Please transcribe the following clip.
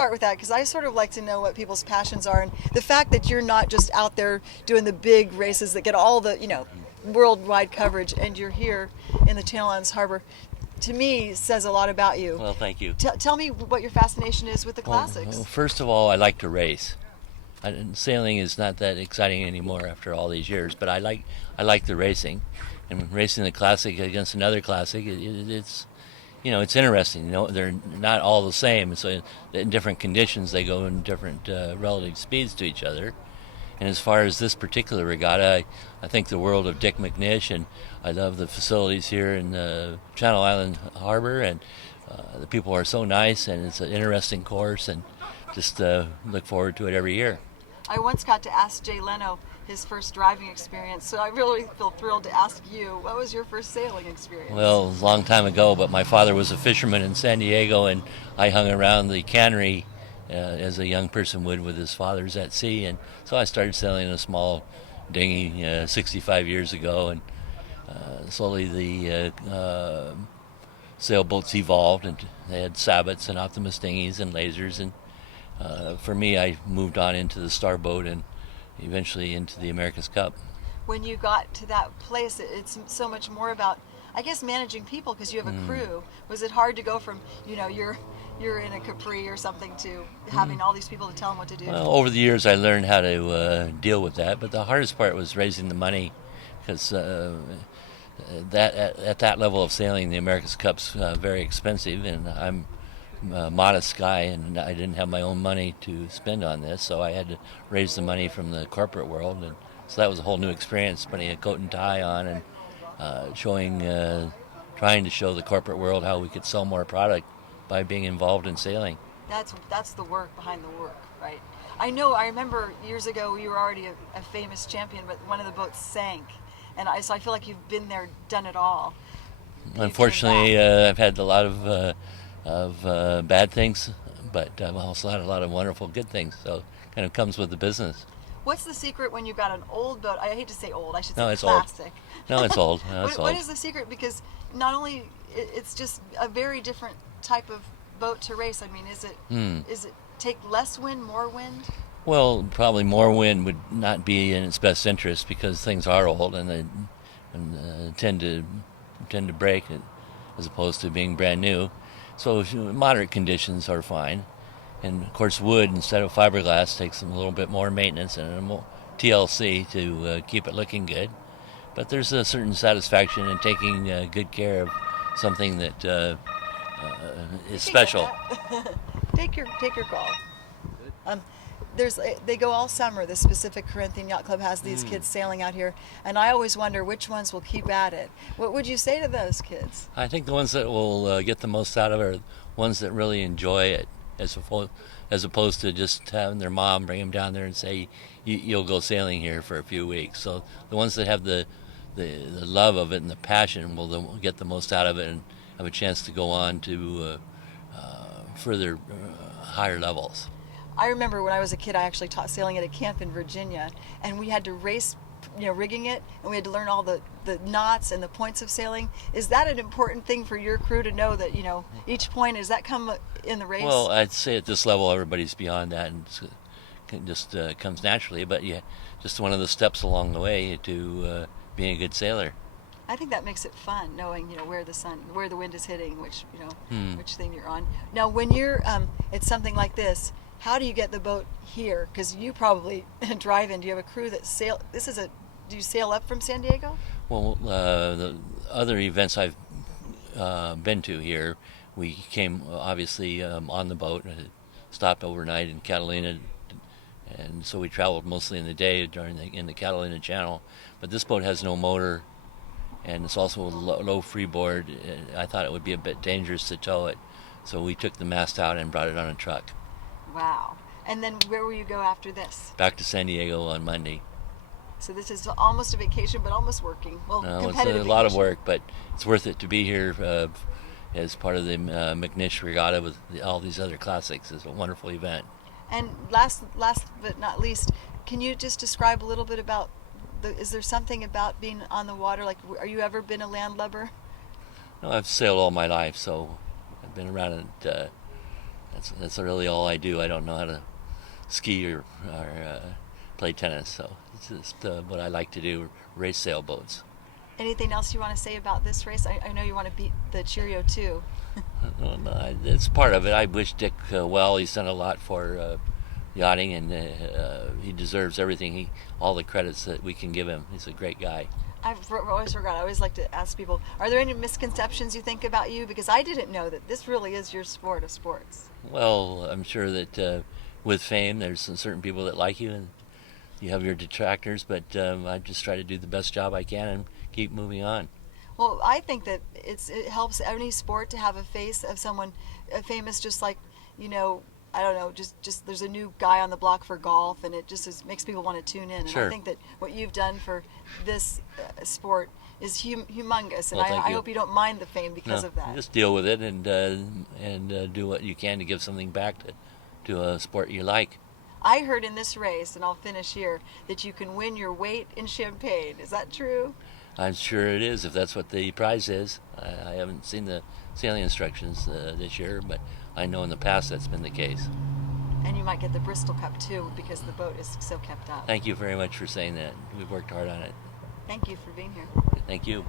start with that because I sort of like to know what people's passions are, and the fact that you're not just out there doing the big races that get all the worldwide coverage, and you're here in the Channel Islands Harbor, to me says a lot about you. Well, thank you. Tell me what your fascination is with the classics. Well, first of all, I like to race. Sailing is not that exciting anymore after all these years, but I like the racing, and racing the classic against another classic. It's it's interesting. They're not all the same, so in different conditions they go in different relative speeds to each other. And as far as this particular regatta, I think the world of Dick McNish, and I love the facilities here in Channel Island Harbor, and the people are so nice, and it's an interesting course, and just look forward to it every year. I once got to ask Jay Leno his first driving experience, so I really feel thrilled to ask you, what was your first sailing experience? Well, a long time ago, but my father was a fisherman in San Diego, and I hung around the cannery as a young person would with his fathers at sea, and so I started sailing in a small dinghy 65 years ago, and slowly the sailboats evolved, and they had sabots and Optimus dinghies and lasers, and for me, I moved on into the starboat and eventually into the America's Cup. When you got to that place, it's so much more about, I guess, managing people because you have a crew. Was it hard to go from, you're in a Capri or something to having all these people to tell them what to do? Well, over the years, I learned how to deal with that, but the hardest part was raising the money, because at that level of sailing, the America's Cup's very expensive, and I'm a modest guy, and I didn't have my own money to spend on this, so I had to raise the money from the corporate world, and so that was a whole new experience, putting a coat and tie on and trying to show the corporate world how we could sell more product by being involved in sailing. That's the work behind the work, right? I remember years ago you were already a famous champion, but one of the boats sank, and so I feel like you've been there, done it all. Unfortunately, I've had a lot of bad things, but I've also had a lot of wonderful good things, so it kind of comes with the business. What's the secret when you've got an old boat? I hate to say old, I should say No, it's plastic. Old. No, it's old. No, it's what old. is the secret? Because not only it's just a very different type of boat to race. I mean, is it take less wind, more wind? Well, probably more wind would not be in its best interest because things are old and they tend to break as opposed to being brand new. So moderate conditions are fine. And of course, wood instead of fiberglass takes a little bit more maintenance and more TLC to keep it looking good. But there's a certain satisfaction in taking good care of something that is special. Take your call. They go all summer. This Pacific Corinthian Yacht Club has these kids sailing out here, and I always wonder which ones will keep at it. What would you say to those kids? I think the ones that will get the most out of it are ones that really enjoy it, as opposed to just having their mom bring them down there and say, you'll go sailing here for a few weeks. So the ones that have the love of it and the passion will get the most out of it and have a chance to go on to further higher levels. I remember when I was a kid, I actually taught sailing at a camp in Virginia, and we had to race, rigging it, and we had to learn all the knots and the points of sailing. Is that an important thing for your crew to know that, each point, does that come in the race? Well, I'd say at this level, everybody's beyond that, and it just comes naturally, but just one of the steps along the way to being a good sailor. I think that makes it fun, knowing where the wind is hitting, which thing you're on. Now, when you're it's something like this, how do you get the boat here? Because you probably drive in. Do you have a crew that sail? Do you sail up from San Diego? Well, the other events I've been to here, we came obviously on the boat, stopped overnight in Catalina, and so we traveled mostly in the day in the Catalina Channel. But this boat has no motor, and it's also a low freeboard. I thought it would be a bit dangerous to tow it, so we took the mast out and brought it on a truck. Wow. And then where will you go after this? Back to San Diego on Monday. So this is almost a vacation, but almost working. Well, no, competitive it's a lot of vacation. work, but it's worth it to be here as part of the McNish Regatta with all these other classics. It's a wonderful event. And last but not least, can you just describe a little bit about is there something about being on the water? Like, are you ever been a landlubber? No, I've sailed all my life, so I've been around it That's really all I do. I don't know how to ski or play tennis, so it's just what I like to do: race sailboats. Anything else you want to say about this race? I know you want to beat the Cheerio too. It's part of it. I wish Dick well. He's done a lot for yachting, and he deserves everything. All the credits that we can give him. He's a great guy. I've always forgot. I always like to ask people, are there any misconceptions you think about you? Because I didn't know that this really is your sport of sports. Well, I'm sure that with fame, there's some certain people that like you, and you have your detractors. But I just try to do the best job I can and keep moving on. Well, I think that it helps any sport to have a face of someone famous, just like, you know, I don't know, just there's a new guy on the block for golf, and it just makes people want to tune in. And Sure. I think that what you've done for this sport is humongous, and Well, thank I you. hope you don't mind the fame because No, of that. just deal with it and do what you can to give something back to a sport you like. I heard in this race, and I'll finish here, that you can win your weight in champagne. Is that true? I'm sure it is, if that's what the prize is. I haven't seen the sailing instructions this year, but I know in the past that's been the case. And you might get the Bristol Cup too, because the boat is so kept up. Thank you very much for saying that. We've worked hard on it. Thank you for being here. Thank you.